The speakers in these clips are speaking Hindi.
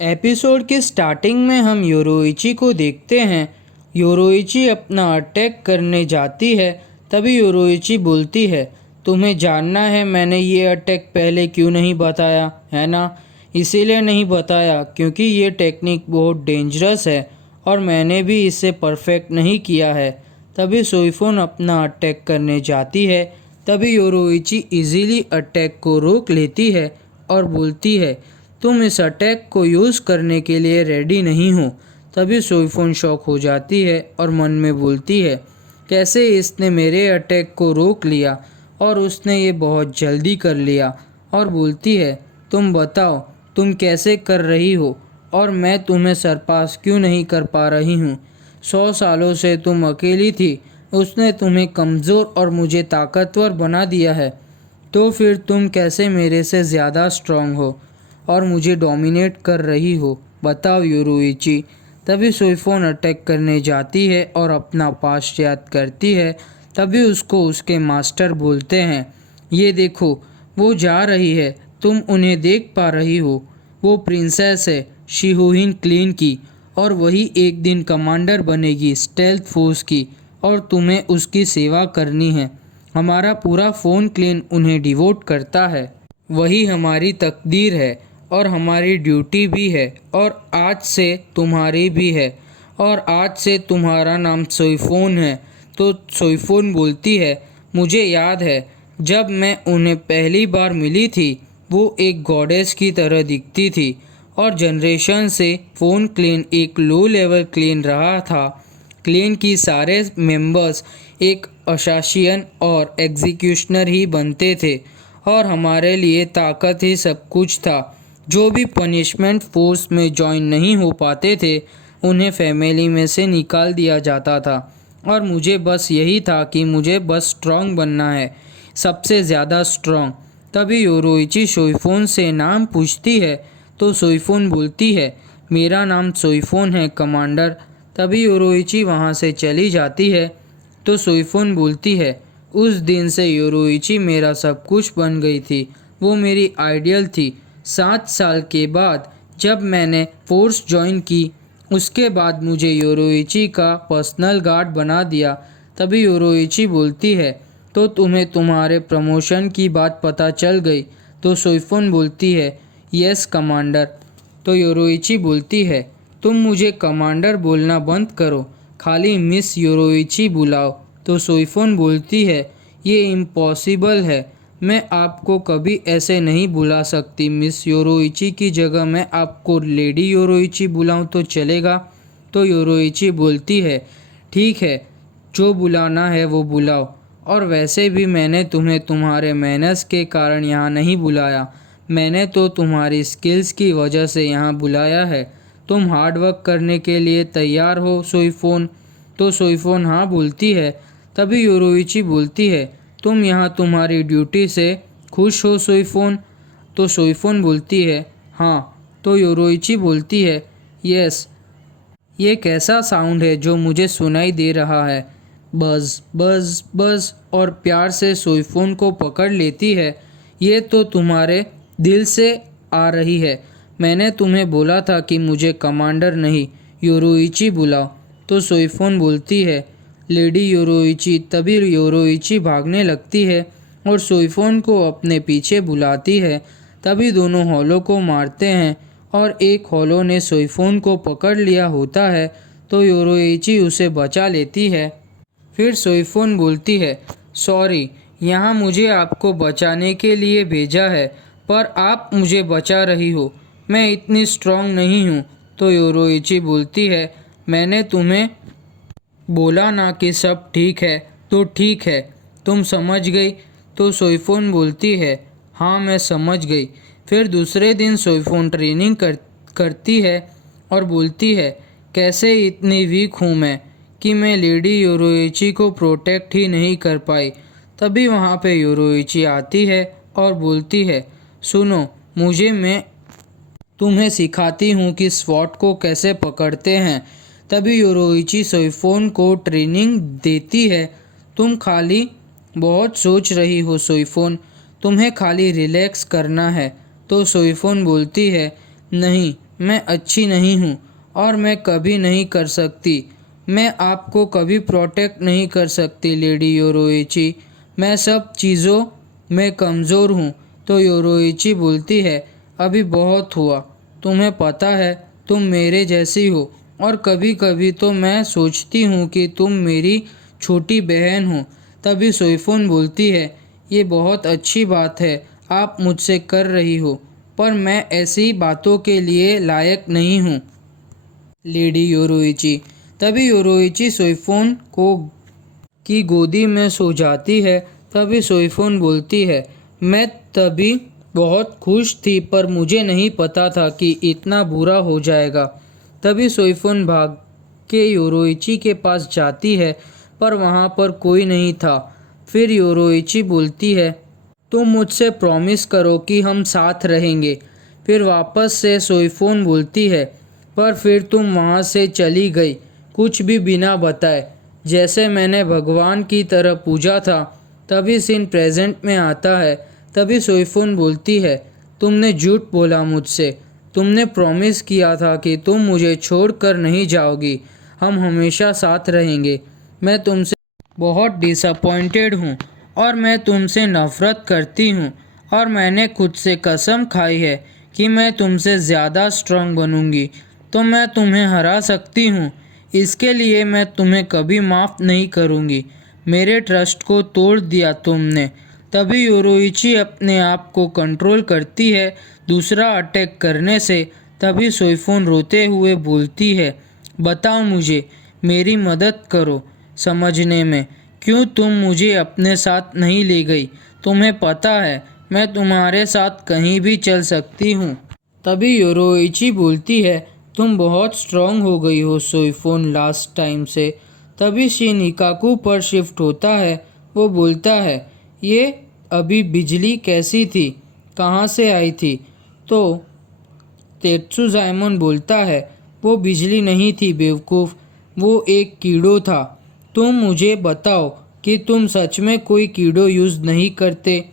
एपिसोड के स्टार्टिंग में हम योरोइची को देखते हैं। योरोइची अपना अटैक करने जाती है। तभी योरोइची बोलती है, तुम्हें जानना है मैंने ये अटैक पहले क्यों नहीं बताया, है ना? इसीलिए नहीं बताया क्योंकि ये टेक्निक बहुत डेंजरस है और मैंने भी इसे परफेक्ट नहीं किया है। तभी सोइफोन अपना अटैक करने जाती है। तभी योरोइची इजीली अटैक को रोक लेती है और बोलती है, तुम इस अटैक को यूज़ करने के लिए रेडी नहीं हो। तभी सोइफोन शॉक हो जाती है और मन में बोलती है, कैसे इसने मेरे अटैक को रोक लिया और उसने ये बहुत जल्दी कर लिया। और बोलती है, तुम बताओ तुम कैसे कर रही हो और मैं तुम्हें सरपास क्यों नहीं कर पा रही हूँ। 100 सालों से तुम अकेली थी, उसने तुम्हें कमज़ोर और मुझे ताकतवर बना दिया है, तो फिर तुम कैसे मेरे से ज़्यादा स्ट्रांग हो और मुझे डोमिनेट कर रही हो, बताओ योरोइची। तभी सोइफोन अटैक करने जाती है और अपना पास्ट याद करती है। तभी उसको उसके मास्टर बोलते हैं, ये देखो वो जा रही है, तुम उन्हें देख पा रही हो, वो प्रिंसेस है शिहुइन क्लीन की और वही एक दिन कमांडर बनेगी स्टेल्थ फोर्स की और तुम्हें उसकी सेवा करनी है। हमारा पूरा फ़ोन क्लीन उन्हें डिवोट करता है, वही हमारी तकदीर है और हमारी ड्यूटी भी है और आज से तुम्हारी भी है और आज से तुम्हारा नाम सोइफोन है। तो सोइफोन बोलती है, मुझे याद है जब मैं उन्हें पहली बार मिली थी, वो एक गॉडेस की तरह दिखती थी और जनरेशन से फ़ोन क्लीन एक लो लेवल क्लीन रहा था। क्लीन की सारे मेंबर्स एक अशासियन और एग्जीक्यूशनर ही बनते थे और हमारे लिए ताकत ही सब कुछ था। जो भी पनिशमेंट फोर्स में ज्वाइन नहीं हो पाते थे उन्हें फैमिली में से निकाल दिया जाता था और मुझे बस यही था कि मुझे बस स्ट्रांग बनना है, सबसे ज़्यादा स्ट्रांग। तभी योरोइची सोइफोन से नाम पूछती है तो सोइफोन बोलती है, मेरा नाम सोइफोन है कमांडर। तभी योरोइची वहाँ से चली जाती है तो सोइफोन बोलती है, उस दिन से योरोइची मेरा सब कुछ बन गई थी, वो मेरी आइडियल थी। 7 साल के बाद जब मैंने फोर्स ज्वाइन की, उसके बाद मुझे योरोइची का पर्सनल गार्ड बना दिया। तभी योरोइची बोलती है, तो तुम्हें तुम्हारे प्रमोशन की बात पता चल गई? तो सोइफोन बोलती है, यस कमांडर। तो योरोइची बोलती है, तुम मुझे कमांडर बोलना बंद करो, खाली मिस योरोइची बुलाओ। तो सोइफोन बोलती है, ये इम्पॉसिबल है, मैं आपको कभी ऐसे नहीं बुला सकती। मिस योरोइची की जगह मैं आपको लेडी योरोइची बुलाऊं तो चलेगा? तो योरोइची बोलती है, ठीक है, जो बुलाना है वो बुलाओ, और वैसे भी मैंने तुम्हें तुम्हारे मैनर्स के कारण यहाँ नहीं बुलाया, मैंने तो तुम्हारी स्किल्स की वजह से यहाँ बुलाया है। तुम हार्ड वर्क करने के लिए तैयार हो सोइफोन? तो सोइफोन हाँ बोलती है। तभी योरोइची बोलती है, तुम यहाँ तुम्हारी ड्यूटी से खुश हो सोइफोन? तो सोइफोन बोलती है, हाँ। तो योरोइची बोलती है, यस। ये कैसा साउंड है जो मुझे सुनाई दे रहा है? Buzz buzz buzz. और प्यार से सोइफोन को पकड़ लेती है, ये तो तुम्हारे दिल से आ रही है। मैंने तुम्हें बोला था कि मुझे कमांडर नहीं योरोइची बुलाओ। तो सोइफोन बोलती है, लेडी योरोइची। तभी योरोइची भागने लगती है और सोइफोन को अपने पीछे बुलाती है। तभी दोनों हॉलो को मारते हैं और एक हॉलो ने सोइफोन को पकड़ लिया होता है तो योरोइची उसे बचा लेती है। फिर सोइफोन बोलती है, सॉरी, यहाँ मुझे आपको बचाने के लिए भेजा है पर आप मुझे बचा रही हो, मैं इतनी स्ट्रांग नहीं हूँ। तो योरोइची बोलती है, मैंने तुम्हें बोला ना कि सब ठीक है, तो ठीक है, तुम समझ गई? तो सोइफोन बोलती है, हाँ मैं समझ गई। फिर दूसरे दिन सोइफोन ट्रेनिंग करती है और बोलती है, कैसे इतनी वीक हूँ मैं कि मैं लेडी योरोइची को प्रोटेक्ट ही नहीं कर पाई। तभी वहाँ पे योरोइची आती है और बोलती है, सुनो, मैं तुम्हें सिखाती हूँ कि स्वॉर्ड को कैसे पकड़ते हैं। तभी योरोइची सोइफोन को ट्रेनिंग देती है। तुम खाली बहुत सोच रही हो सोइफोन, तुम्हें खाली रिलैक्स करना है। तो सोइफोन बोलती है, नहीं, मैं अच्छी नहीं हूँ और मैं कभी नहीं कर सकती। मैं आपको कभी प्रोटेक्ट नहीं कर सकती लेडी योरोइची। मैं सब चीज़ों में कमज़ोर हूँ। तो योरोइची बोलती है, अभी बहुत हुआ। तुम्हें पता है तुम मेरे जैसी हो और कभी कभी तो मैं सोचती हूँ कि तुम मेरी छोटी बहन हो। तभी सोईफोन बोलती है, ये बहुत अच्छी बात है आप मुझसे कर रही हो, पर मैं ऐसी बातों के लिए लायक नहीं हूँ लेडी योरोइची। तभी योरोइची सोईफोन को की गोदी में सो जाती है। तभी सोईफोन बोलती है, मैं तभी बहुत खुश थी पर मुझे नहीं पता था कि इतना बुरा हो जाएगा। तभी सोईफोन भाग के योरोइची के पास जाती है पर वहाँ पर कोई नहीं था। फिर योरोइची बोलती है, तुम मुझसे प्रॉमिस करो कि हम साथ रहेंगे। फिर वापस से सोईफोन बोलती है, पर फिर तुम वहाँ से चली गई कुछ भी बिना बताए, जैसे मैंने भगवान की तरह पूजा था। तभी सीन प्रेजेंट में आता है। तभी सोईफोन बोलती है, तुमने झूठ बोला मुझसे। तुमने प्रॉमिस किया था कि तुम मुझे छोड़कर नहीं जाओगी, हम हमेशा साथ रहेंगे। मैं तुमसे बहुत डिसअपॉइंटेड हूँ और मैं तुमसे नफ़रत करती हूँ और मैंने खुद से कसम खाई है कि मैं तुमसे ज़्यादा स्ट्रांग बनूंगी तो मैं तुम्हें हरा सकती हूँ। इसके लिए मैं तुम्हें कभी माफ़ नहीं करूँगी। मेरे ट्रस्ट को तोड़ दिया तुमने। तभी योरोइची अपने आप को कंट्रोल करती है दूसरा अटैक करने से। तभी सोईफोन रोते हुए बोलती है, बताओ मुझे, मेरी मदद करो समझने में, क्यों तुम मुझे अपने साथ नहीं ले गई। तुम्हें पता है मैं तुम्हारे साथ कहीं भी चल सकती हूँ। तभी योरोइची बोलती है, तुम बहुत स्ट्रांग हो गई हो सोईफोन लास्ट टाइम से। तभी शिन इकाकू पर शिफ्ट होता है। वो बोलता है, ये अभी बिजली कैसी थी, कहाँ से आई थी। तो तेत्सुजाइमोन बोलता है, वो बिजली नहीं थी बेवकूफ़, वो एक कीड़ो था। तुम मुझे बताओ कि तुम सच में कोई कीड़ो यूज़ नहीं करते।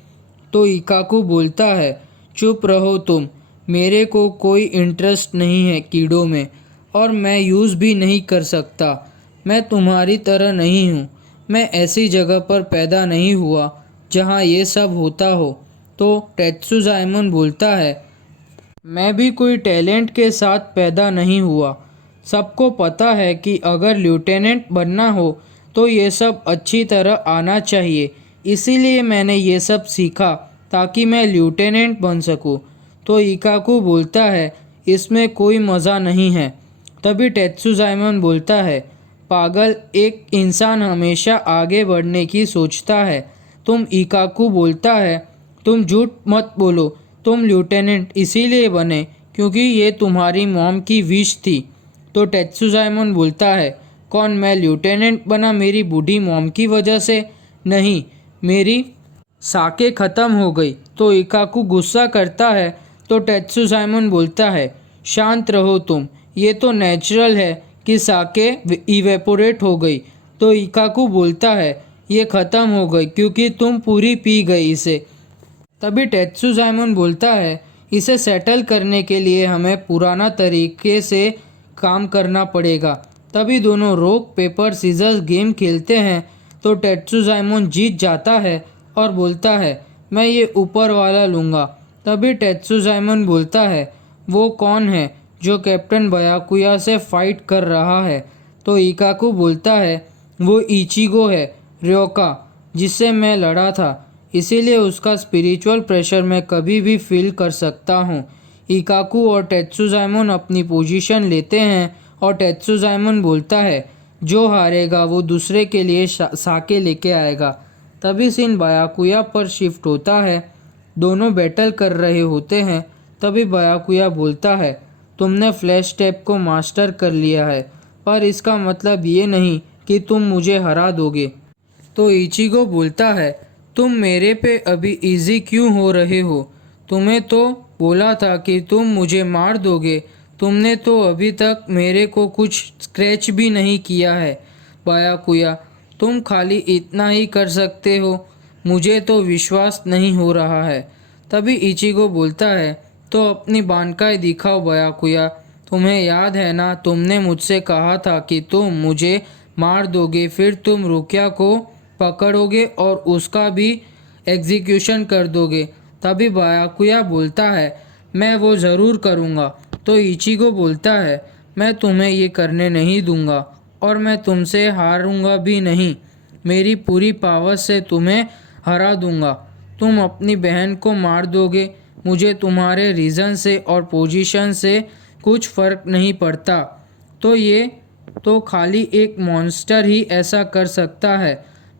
तो इकाकू बोलता है, चुप रहो तुम, मेरे को कोई इंटरेस्ट नहीं है कीड़ों में और मैं यूज़ भी नहीं कर सकता। मैं तुम्हारी तरह नहीं हूँ। मैं ऐसी जगह पर पैदा नहीं हुआ जहाँ ये सब होता हो। तो टेत्सुजाइमोन बोलता है, मैं भी कोई टैलेंट के साथ पैदा नहीं हुआ। सबको पता है कि अगर लेफ्टिनेंट बनना हो तो ये सब अच्छी तरह आना चाहिए, इसीलिए मैंने ये सब सीखा ताकि मैं लेफ्टिनेंट बन सकूं। तो इकाकू बोलता है, इसमें कोई मज़ा नहीं है। तभी टेत्सुजाइमन बोलता है, पागल, एक इंसान हमेशा आगे बढ़ने की सोचता है। तुम इकाकू बोलता है, तुम झूठ मत बोलो, तुम लेफ्टिनेंट इसीलिए बने क्योंकि ये तुम्हारी मॉम की विश थी। तो टेत्सुजाइमन बोलता है, कौन, मैं लेफ्टिनेंट बना मेरी बूढ़ी मॉम की वजह से? नहीं, मेरी साके ख़त्म हो गई। तो इकाकू गुस्सा करता है। तो टेत्सुजाइमन बोलता है, शांत रहो तुम, ये तो नेचुरल है कि साके इवेपोरेट हो गई। तो इकाकू बोलता है, ये ख़त्म हो गई क्योंकि तुम पूरी पी गई इसे। तभी टेत्सुजाइमन बोलता है, इसे सेटल करने के लिए हमें पुराना तरीके से काम करना पड़ेगा। तभी दोनों रॉक पेपर सीजर्स गेम खेलते हैं। तो टेत्सुजाइमन जीत जाता है और बोलता है, मैं ये ऊपर वाला लूँगा। तभी टेत्सुजाइमन बोलता है, वो कौन है जो कैप्टन बयाकुया से फाइट कर रहा है? तो इकाकू बोलता है, वो इचिगो है, रयोका, जिससे मैं लड़ा था, इसीलिए उसका स्पिरिचुअल प्रेशर मैं कभी भी फील कर सकता हूँ। इकाकू और टेत्सुजाइमन अपनी पोजीशन लेते हैं और टेत्सुजाइमन बोलता है, जो हारेगा वो दूसरे के लिए साके लेके आएगा। तभी सीन बयाकुया पर शिफ्ट होता है। दोनों बैटल कर रहे होते हैं। तभी बयाकुया बोलता है, तुमने फ्लैश टैप को मास्टर कर लिया है, पर इसका मतलब ये नहीं कि तुम मुझे हरा दोगे। तो इचिगो बोलता है, तुम मेरे पे अभी इजी क्यों हो रहे हो? तुम्हें तो बोला था कि तुम मुझे मार दोगे। तुमने तो अभी तक मेरे को कुछ स्क्रैच भी नहीं किया है। बयाकुया, तुम खाली इतना ही कर सकते हो? मुझे तो विश्वास नहीं हो रहा है। तभी इचिगो बोलता है, तो अपनी बानकाई दिखाओ बयाकुया। तुम्हें याद है ना, तुमने मुझसे कहा था कि तुम मुझे मार दोगे, फिर तुम रुकिया को पकड़ोगे और उसका भी एग्जीक्यूशन कर दोगे। तभी बयाकुया बोलता है, मैं वो ज़रूर करूँगा। तो इचिगो बोलता है, मैं तुम्हें ये करने नहीं दूंगा और मैं तुमसे हारूंगा भी नहीं। मेरी पूरी पावर से तुम्हें हरा दूंगा। तुम अपनी बहन को मार दोगे, मुझे तुम्हारे रीज़न से और पोजीशन से कुछ फ़र्क नहीं पड़ता। तो खाली एक मॉन्स्टर ही ऐसा कर सकता है,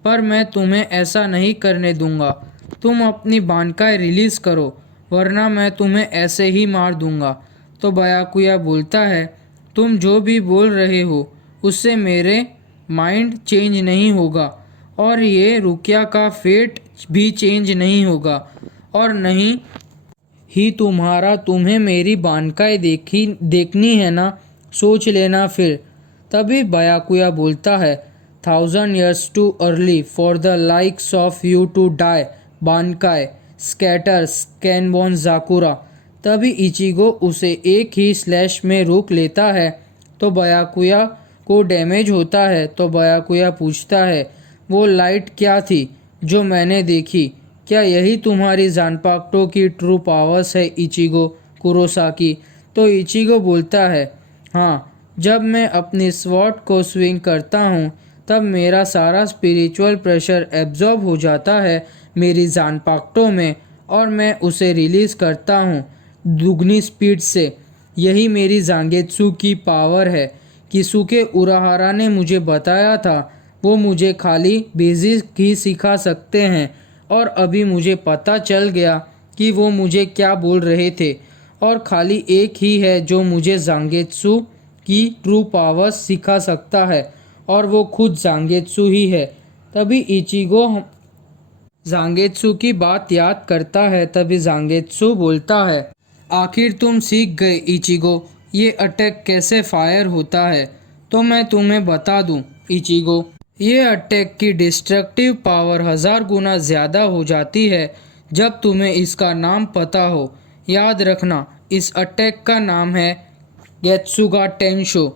पर मैं तुम्हें ऐसा नहीं करने दूंगा। तुम अपनी बानकाई रिलीज़ करो, वरना मैं तुम्हें ऐसे ही मार दूंगा। तो बयाकुया बोलता है, तुम जो भी बोल रहे हो उससे मेरे माइंड चेंज नहीं होगा और ये रुकिया का फेट भी चेंज नहीं होगा और नहीं ही तुम्हारा। तुम्हें मेरी बानकाई देखनी है ना, सोच लेना फिर। तभी बयाकुया बोलता है, 1000 years too early for the likes of you to die Bankai scatter कैनबॉन जाकुरा। तभी इचिगो उसे एक ही स्लैश में रोक लेता है। तो बयाकुया को डैमेज होता है। तो बयाकुया पूछता है, वो लाइट क्या थी जो मैंने देखी? क्या यही तुम्हारी जानपाक्टो की ट्रू पावर्स है इचिगो कुरोसाकी? तो इचिगो बोलता है, हाँ, जब मैं अपनी स्वॉर्ड को स्विंग करता हूँ तब मेरा सारा स्पिरिचुअल प्रेशर एब्जॉर्ब हो जाता है मेरी जानपाक्टो में और मैं उसे रिलीज़ करता हूँ दुगनी स्पीड से। यही मेरी जांगेत्सु की पावर है। किसुके उराहारा ने मुझे बताया था, वो मुझे खाली बेसिक ही सिखा सकते हैं और अभी मुझे पता चल गया कि वो मुझे क्या बोल रहे थे। और खाली एक ही है जो मुझे जांगेत्सु की ट्रू पावर्स सिखा सकता है और वो खुद जांगेत्सु ही है। तभी इचिगो जांगेत्सु की बात याद करता है। तभी जांगेत्सु बोलता है, आखिर तुम सीख गए इचिगो, ये अटैक कैसे फायर होता है। तो मैं तुम्हें बता दूं इचिगो, ये अटैक की डिस्ट्रक्टिव पावर 1000 गुना ज़्यादा हो जाती है जब तुम्हें इसका नाम पता हो। याद रखना, इस अटैक का नाम है गेत्सुगा टेंशो।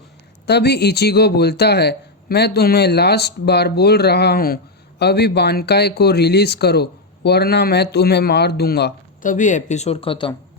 तभी इचिगो बोलता है, मैं तुम्हें लास्ट बार बोल रहा हूँ, अभी बानकाई को रिलीज़ करो वरना मैं तुम्हें मार दूंगा। तभी एपिसोड ख़त्म।